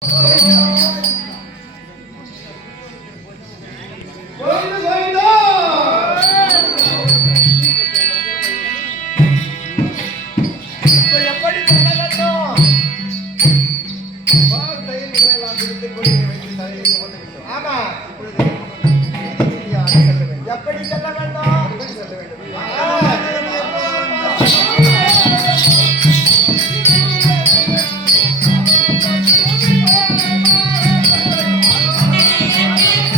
Thank Yeah.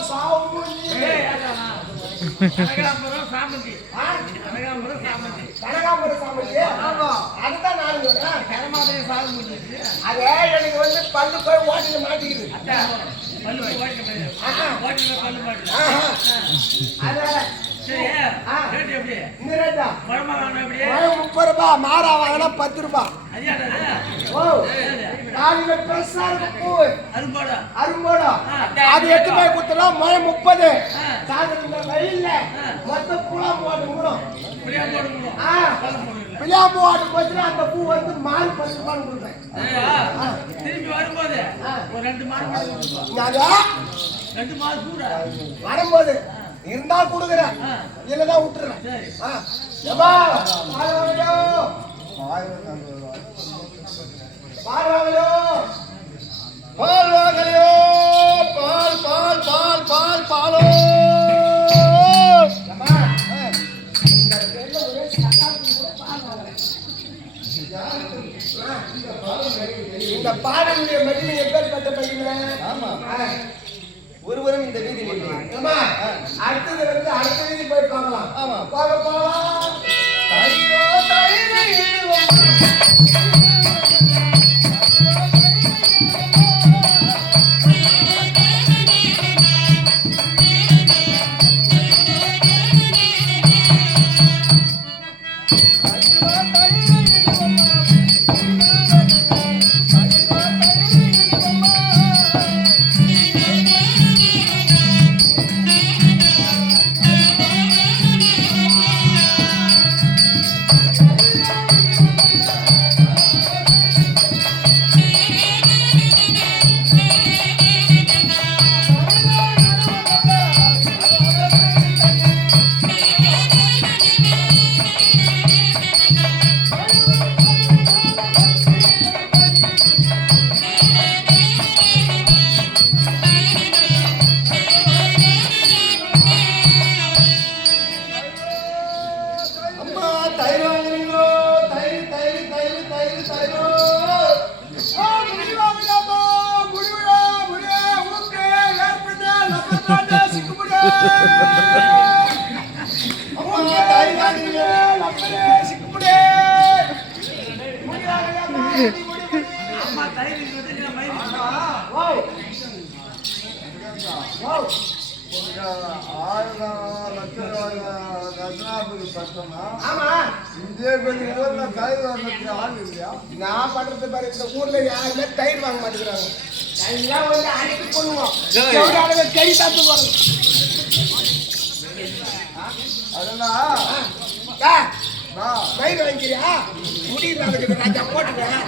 ಸಾವು அதே எனக்கு வந்து பல்லு போய் ஓட்டில மாட்டிக்குது. முப்பது ரூபாய் மாறா வாங்கினா பத்து ரூபாய் பெருசா இருக்கும் அரும்போடா அது எட்டு ரூபாய் மழை முப்பது. சாதனம் வெயில்ல மொத்த புலாம் போட்டு விடும் பிள்ளையா பூ போச்சுன்னா அந்த பூ வந்து மாறி பத்து ரூபாய் கொடுப்பேன். திரும்பி வரும்போது ஒரு ரெண்டு மாதம் ரெண்டு மாதம் வரும்போது இருந்தா கொடுக்குறேன். இல்லைன்னா விட்டுறேன் பார்வாங்களையோ பால் வாங்கலையோ பால் பால் பால் பால் பாலோ? ஆயிரம் லட்சம் கஷ்டம்னா இந்திய கொஞ்சம் தயிர் வாங்க ஆள் இல்லையா நான் பண்றது பாரு இந்த யாருமே தயிர் வாங்க மாட்டேங்கிறாங்க எல்லாம் வந்து அழைத்து பண்ணுவோம் கறி சாப்பிட்டு போறோம் அதெல்லாம் வாங்கிக்கிறியா முடியல ராஜா போட்டுக்கிறேன்.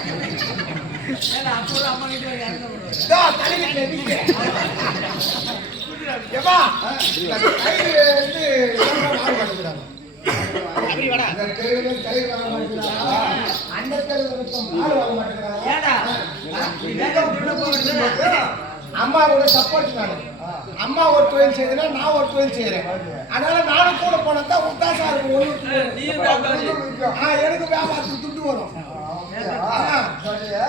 அம்மா கூட சப்போர்ட் நானு அம்மா ஒரு தொழில் செய்யுதுன்னா நான் ஒரு தொழில் செய்யறேன். அதனால நானும் கூட போனா தான் உத்தாசா இருக்கும் எனக்கு வியாபாரத்துக்கு துட்டு வரும். அப்படியா?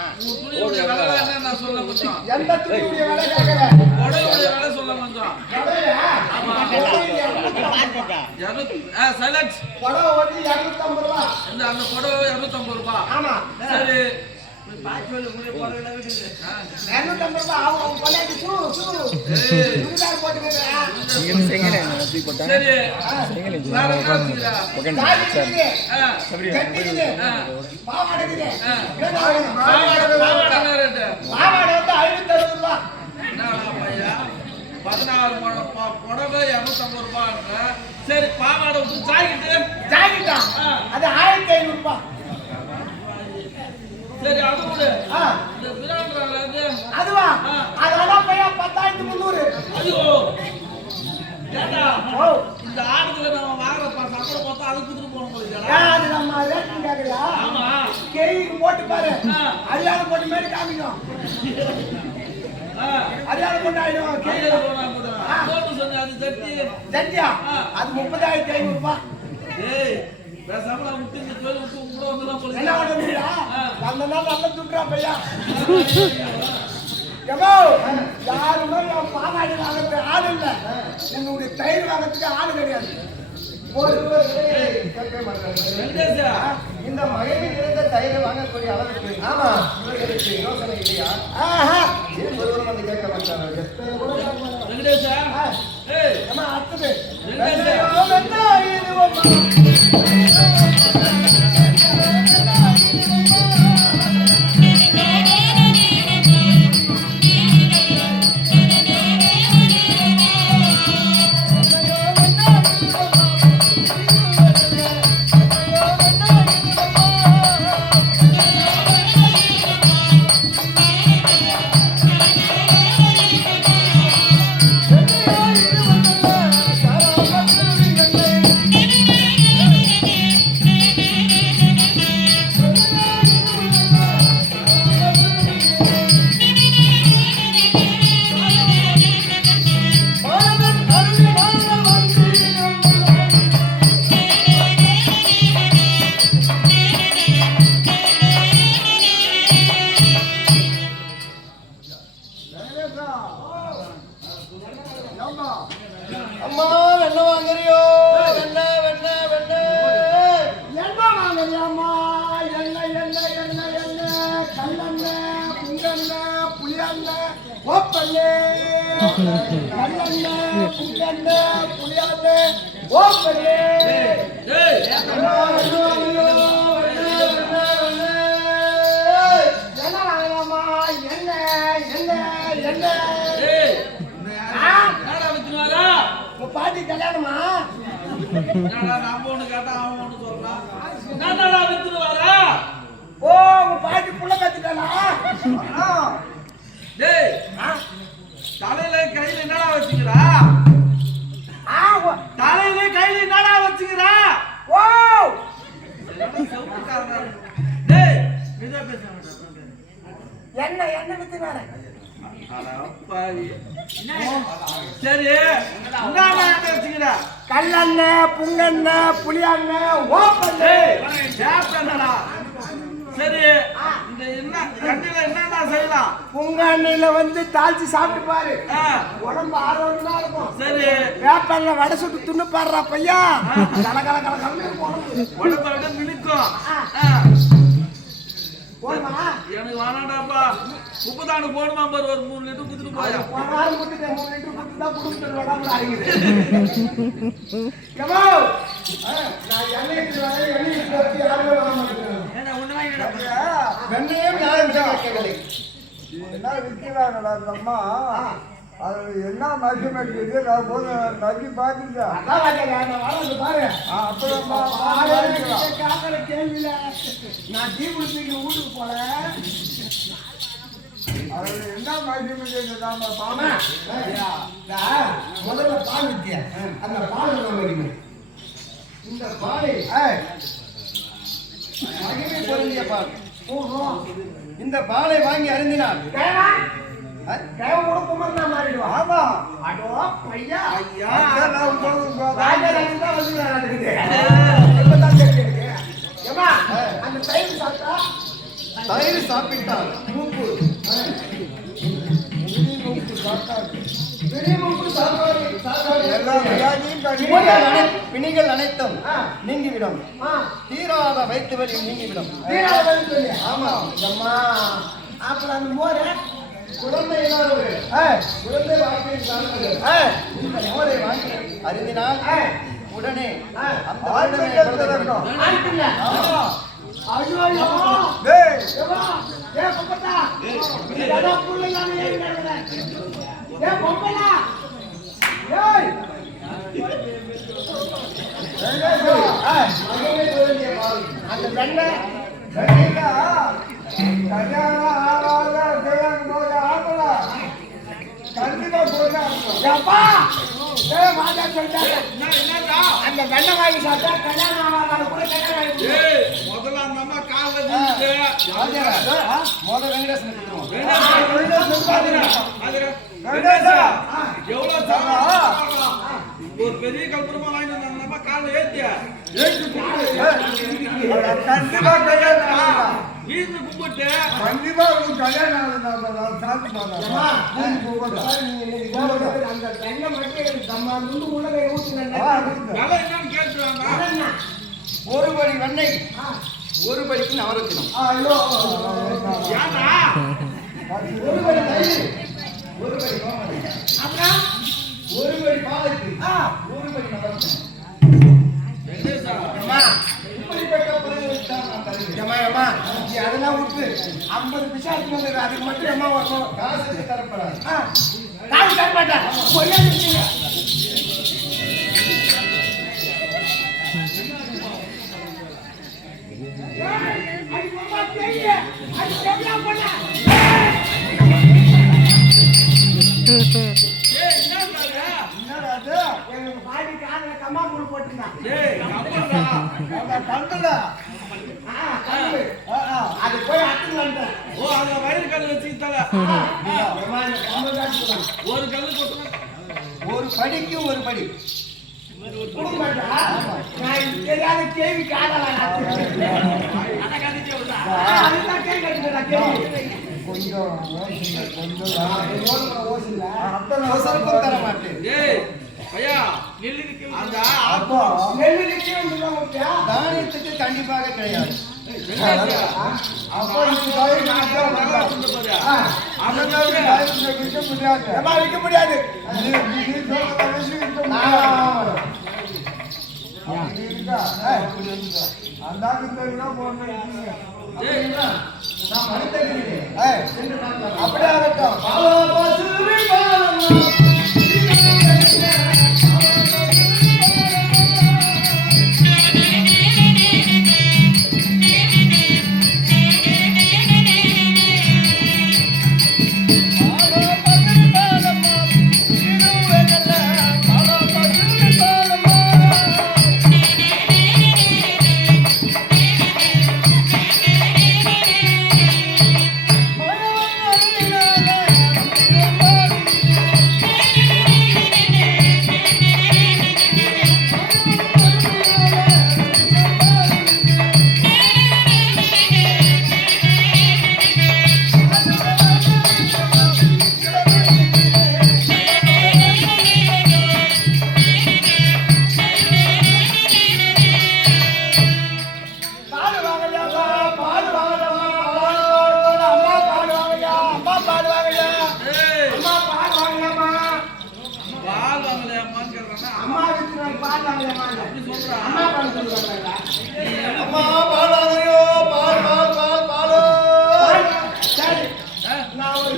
விலை. என்ன நான் சொல்ல கொஞ்சம் எந்த துணியுடைய விலை கேட்கல. புடவையுடைய விலை சொல்ல கொஞ்சம். புடவை வந்து இருநூத்தம்பது ரூபா. இந்த அந்த புடவை இருநூத்தம்பது ரூபாய் ரூபா. சரி. பதினாறு முழம் புடவை இருநூத்தம்பது சரி பாவாடை விட்டு ஜாக்கெட்டு ஜாக்கெட்டா? அது ஆயிரத்தி ஐநூறு ரூபாய் சரி அது ஆ. இந்த பிராண்டர்ல இருந்து அதுவா? ஆ. அதெல்லாம் பையா பத்தாயிரத்தி முந்நூறு. ஐயோ. ஏண்டா? இந்த ஆடத்துல நம்ம வாங்குற சம்பளம் மொத்தம் அது குடுத்துட்டு போது ஏன் அது நம்ம ரேட்டிங் கேக்குறியா ஆமா. கேக்கு போட்டு பாரு. அரியாதை போட்டு மாதிரி காமிக்கும். ஆ. அரியாதை போட்டு ஆயிடும். கையில கேக்கு போனா போதும். சொன்ன அது தட்டி ஜட்டியா. அது முப்பதாயிரத்தி ஐநூறு ரூபாய் ஏய் பேசாம நான் விட்டு இந்த தொழில் விட்டு உங்களை வந்துலாம் போல என்ன நாள் நல்லா துட்டுறா பையா எம்மோ யாருமே நான் பாவாடை வாங்குறது ஆள் இல்ல. உன்னுடைய தயிர் வாங்குறதுக்கு ஆள் கிடையாது. இந்த மகளிர் இருந்த தயிரை வாங்கக்கூடிய அளவுக்கு ஆமா. இவர்களுக்கு யோசனை இல்லையா? ஏன் ஒருவரும் வந்து கேட்க மாட்டாங்க? எத்தனை கல்யாணமா? என்னடா நம்ம ஒண்ணு கேட்டா அவன் ஒண்ணு சொல்றான். என்னடா வித்துனாரா ஓ பாட்டி புள்ள கத்துட்டானா டேய் தலையில கையில என்னடா வச்சுக்கிறா? தலையில கையில என்னடா வச்சுக்கிறா? ஓ. டேய் இதா பேசுறாங்க என்ன என்ன வித்துனாரு? சரி வச்சுக்கிறா? புளியெண்ணெய் ஓப்பெண்ணெய் டேய் கேப்டனடா. சரி என்னடா செய்யலாம்? புங்கெண்ணெயில வந்து தாளிச்சு சாப்பிட்டு பாரு. உடம்பு ஆரோக்கியமா இருக்கும். சரி. வேப்பெண்ணெய் வடை சுட்டு துண்ணு பாடுறா பையா. கல கல கல கலன்னு இருக்கும் உடம்பு. விட மினுக்கும். எனக்கு வேணாண்டாப்பா உப்புதானு போடுமா பாரு ஒரு மூணு லிட்டர் குத்துட்டு போயா. மூணு லிட்டர் தான் குடும்பத்தில் நான் எண்ணெய் எண்ணெய் எடுத்துட்டு வந்து யாருமே வாங்க மாட்டேங்கிறாங்க. வெண்ணையும் யாரும் கேட்கவில்லை என்ன விற்கிறாங்கடா அந்த அம்மா அது என்ன மெஷர்மெண்ட் இது நான் போய் நம்பி பார்த்துட்டேன். அதான் வாத்தியாரே, நான் வரேன், இங்க பாரு. அப்புறமா கேள்வியில நான் டீ குடிச்சிட்டு வீட்டுக்கு போறேன் அது என்ன இந்த முதல்ல பால் வித்தியா அந்த பால் நம்ம மகிமை இந்த பாலை மகிமை பொருந்திய பால். இந்த பாலை வாங்கி அருந்தினார். ஆமா. அடோ, எனக்கு. ஏம்மா, அந்த தயிர் சாப்பிட்டா? தயிர் சாப்பிட்டால் மூப்பு பிணிகள் அனை- பிணிகள் அனைத்தும் ஆ. நீங்கிவிடும். ஆ, தீராத வயிற்று வலி நீங்கிவிடும். வீணாக வந்து சொல்லு. ஆமா. அம்மா, அப்புறம் அந்த மோரை குழந்தை குழந்தை அருந்தினால் ஏய், உடனே. அந்த வருடமே அந்த வெண்ணெய் கல்யாணம் ஆகாத கல்யாணம் போது ஆகல. கண்டிப்பா ஆகணும். ஏப்பா, ஏ வாடா சொல்லிட்டாங்க. அந்த வெண்ணெய் வாங்கி சாப்பிட்டா கல்யாணம் ஆகாத கூட கல்யாணம் ஆகிடுச்சு. ஏய் முதல்ல அந்த அம்மா கால்ல விழுந்து ராஜா, மோத வெங்கடேசன் கொடுத்துருவோம். வெங்கடேசா, எவ்வளவு சாப்பிடா? ஒரு பெரிய கல்புரமா அந்த அம்மா கால்ல ஏத்திய? கண்டிப்பா கல்யாணம் வீட்டு கும்பிட்டு. கண்டிப்பா உனக்கு கல்யாணம் சாப்பிட்டு போகும்போது அந்த வெண்ணெய் மட்டும் எனக்கு தம்மா கொடுங்க. விலை என்னன்னு கேட்டுருவாங்க ஒரு படி வெண்ணெய். ஆ, ஒரு படிக்கு நவரத்தினம் ஒரு படி தயிர். ஒரு படி ஒரு படி பாலுக்கு. ஒரு படி நவரத்தினம் வெங்கடேசா, அம்மா, இப்படிப்பட்ட பொருள்களுக்கு தான் நான் தருகிறேன் அம்மா, அம்மா, நீ அதெல்லாம் விட்டு 50 பைசா எடுத்துட்டு வந்துரு. அதுக்கு மட்டும் அம்மா வரணும். காசுக்கு தரப்படாது காசு தர மாட்டேன். பொய்யா. ஏய், அது ரொம்ப பெரிய, அது பெரிய பொண்ணு. கம்மாக்கூழ் போட்டிருந்தான். ஓ அந்த வயிறு கல்லு வச்சுக்கிட்டால. ஒரு கல்லு கொட்டுனா ஒரு படிக்கு ஒரு படி. தெரியாத கேள்வி கொஞ்சம் தர மாட்டேன். ஏய் ஐயா நெல்லு நிக்க அந்த அப்பா. நெல்லு தானியத்துக்கு கண்டிப்பாக கிடையாது. விற்க முடியாது. விற்க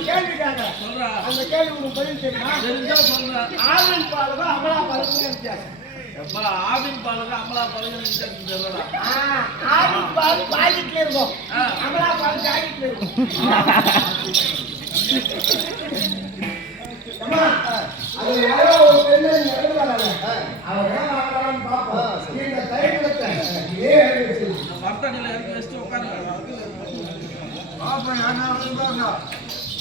கேள்வி கேட்கிறேன். சொல்றா அந்த கேள்வி உங்களுக்கு பதில் தெரியுமா? தெரிஞ்சா சொல்றா ஆவின் பாலுக்கும் அமலா பாலுக்கும் வித்தியாசம்? எப்பா ஆவின் பாலுக்கு அமலா பாலுக்கு வித்தியாசம் தெரியலடா ஆ, ஆவின் பால் பாக்கெட்ல இருக்கும். அமலா பால் ஜாக்கெட்ல இருக்கும் அது யாரோ ஒரு பெண்ணை இறந்து வராங்க. அவன் என்ன வாங்குறான்னு பார்ப்போம். இந்த தைரியத்தை. மரத்தடியில இறக்கி வச்சுட்டு